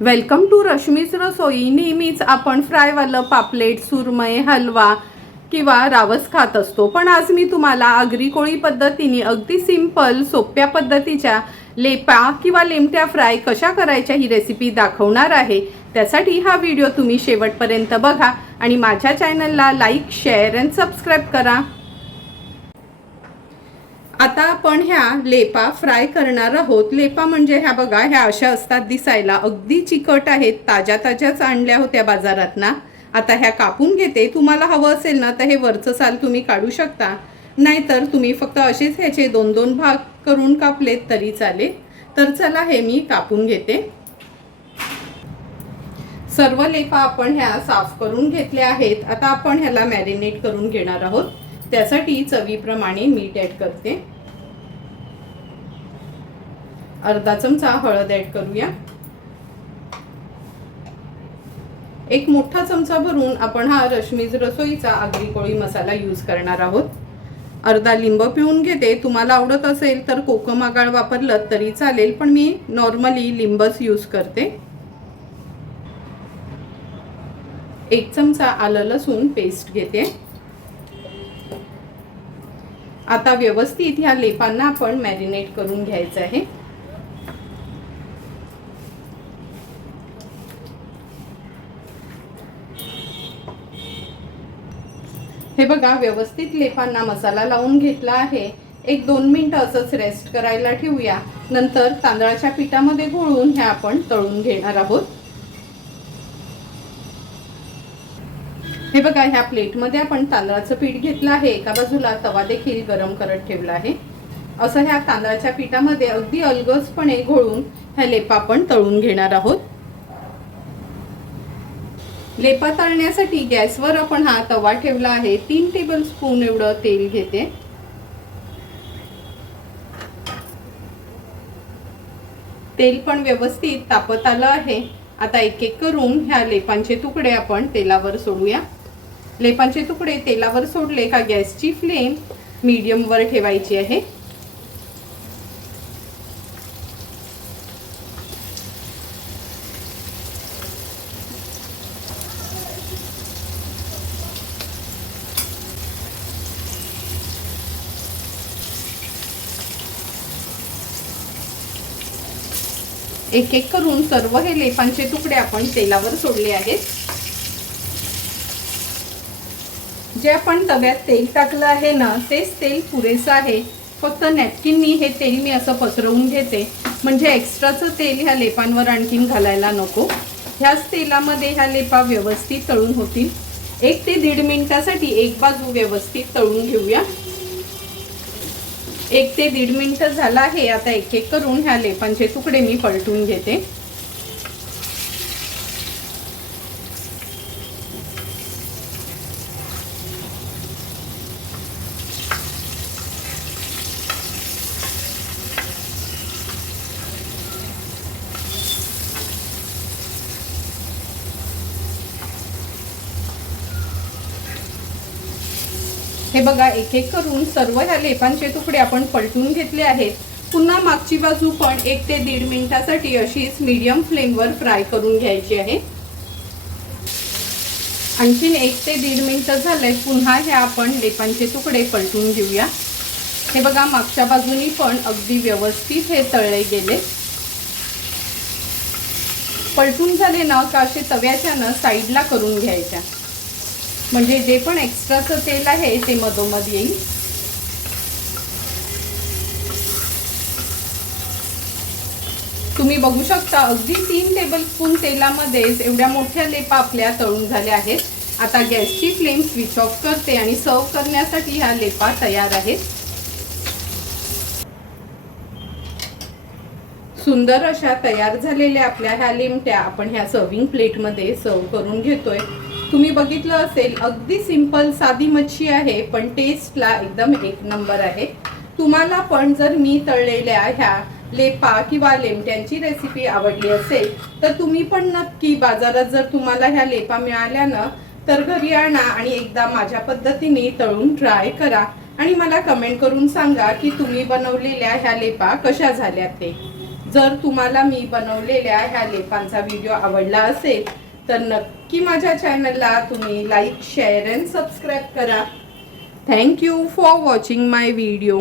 Welcome to रश्मीच रसोई। नेहमीच आपण फ्रायवालं पापलेट, सुरमई, हलवा किंवा रावस खात असतो, पण आज मी तुम्हाला आगरी कोळी पद्धतीने अगदी सिंपल सोप्या पद्धतीच्या लेपा किंवा लेमट्या फ्राय कशा करायच्या ही रेसिपी दाखवणार आहे। त्यासाठी हा व्हिडिओ तुम्ही शेवटपर्यंत बघा आणि माझ्या चॅनलला लाईक, शेअर आणि सबस्क्राईब करा। आता आपण ह्या लेपा फ्राय करणार आहोत। लेपा म्हणजे ह्या बघा, ह्या अशा असतात दिसायला, अगदी चिकट आहेत, ताज्या ताज्याच आणल्या होत्या बाजारात ना। आता ह्या कापून घेते। तुम्हाला हवं असेल ना तर हे वरचं साल तुम्ही काढू शकता, नाहीतर तुम्ही फक्त असेच ह्याचे दोन दोन भाग करून कापलेत तरी चालेल। तर चला हे मी कापून घेते। सर्व लेपा आपण ह्या साफ करून घेतल्या आहेत। आता आपण ह्याला मॅरिनेट करून घेणार आहोत। त्यासाठी चवीप्रमाणे मीठ ॲड करते, अर्धा चमचा हळद ॲड करूया, एक मोठा चमचा भरून आपण हा रश्मीज रसोईचा आगरी कोळी मसाला यूज करणार आहोत। अर्धा लिंब पिळून घेते। तुम्हाला आवडत असेल तर कोकम आगळ वापरलं तरी चालेल, पण मी नॉर्मली लिंबच यूज करते। एक चमचा आलं लसूण पेस्ट घेते। आता व्यवस्थित ह्या लेपांना आपण मॅरिनेट करून घ्यायचं आहे। हे बघा, व्यवस्थित लेपांना मसाला लावून घेतला आहे। एक 2 मिनिटं असंच रेस्ट करायला ठेवूया। नंतर तांदळाच्या पिठामध्ये घोळून ह्या आपण तळून घेणार आहोत। हे बघा, ह्या प्लेटमध्ये आपण तांदळाचं पीठ घेतलं आहे। एका बाजूला तवा देखील गरम करत ठेवला आहे। असं ह्या तांदळाच्या पिठामध्ये अगदी अलगदपणे घोळून ह्या लेपा आपण तळून घेणार आहोत। लेपा तळण्यासाठी गॅसवर आपण हा तवा ठेवला आहे। 3 टेबलस्पून एवढं तेल घेते। तेल पण व्यवस्थित तापत आलं आहे। आता एक एक करून ह्या लेपांचे तुकडे आपण तेलावर सोडूया। लेपांचे तुकडे तेलावर सोडले का गॅसची फ्लेम मीडियम वर ठेवायची आहे। एक एक करून सर्व हे लेपांचे तुकडे आपण तेलावर सोडले आहेत। जे आपण तव्यात तेल टाकलं आहे ना, तेच तेल पुरेसं आहे। फक्त नॅपकिननी हे तेल मी असं पसरवून घेते, म्हणजे एक्स्ट्राचं तेल ह्या लेपांवर आणखीन घालायला नको। ह्याच तेलामध्ये ह्या लेपा व्यवस्थित तळून होतील। 1 ते 1.5 मिनिटासाठी एक बाजू व्यवस्थित तळून घेऊया। 1 ते 1.5 मिनिट झाला आहे। आता एक एक करून ह्या लेपांचे तुकडे मी पलटून घेते। हे बघा, एक एक करून सर्व ह्या लेपांचे तुकडे आपण पलटून घेतले आहेत। पुन्हा मागची बाजू पण 1 ते 1.5 मिनिटासाठी अशीच मीडियम फ्लेमवर फ्राय करून घ्यायची आहे। आणखीन 1 ते 1.5 मिनिट झाले। पुन्हा ह्या आपण लेपांचे तुकडे पलटून घेऊया। हे बघा, मागच्या बाजूनी पण अगदी व्यवस्थित हे तळले गेले। पलटून झाले ना का असे तव्याच्या ना साईडला करून घ्यायच्या, म्हणजे जे पण एक्स्ट्राचं तेल आहे ते मधोमध येईल। तुम्ही बघू शकता, अगदी 3 टेबलस्पून तेलामध्येच एवढ्या मोठ्या लेपा आपल्या तळून झाल्या आहेत। आता गॅसची फ्लेम स्विच ऑफ करते आणि सर्व करण्यासाठी ह्या लेपा तयार आहेत। सुंदर अशा तयार झालेल्या आपल्या ह्या लेमट्या आपण ह्या सर्विंग प्लेटमध्ये सर्व करून घेतोय। तुम्ही बघितलं असेल, अगदी सिंपल साधी मच्छी आहे, पण टेस्टला एकदम एक नंबर आहे। तुम्हाला पण जर मी तळलेल्या ह्या लेपा किंवा लेमट्यांची रेसिपी आवडली असेल तर तुम्ही पण नक्की बाजारात जर तुम्हाला ह्या लेपा मिळाल्या ना तर घरी आणा आणि एकदा माझ्या पद्धतीने तळून ट्राय करा आणि मला कमेंट करून सांगा की तुम्ही बनवलेल्या ह्या लेपा कशा झाल्या ते। जर तुम्हाला मी बनवलेल्या ह्या लेपांचा व्हिडिओ आवडला असेल तर नक्की माझ्या चॅनलला तुम्ही लाईक शेअर अँड सबस्क्राईब करा. Thank you for watching my video.